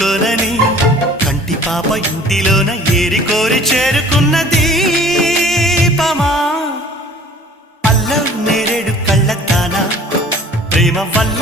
దోచుకోనని కంటి పాప ఇంటిలోన ఏరి కోరి చేరుకున్న దీపమా అల్లం నేరేడు కళ్ళతానా ప్రేమ వల్ల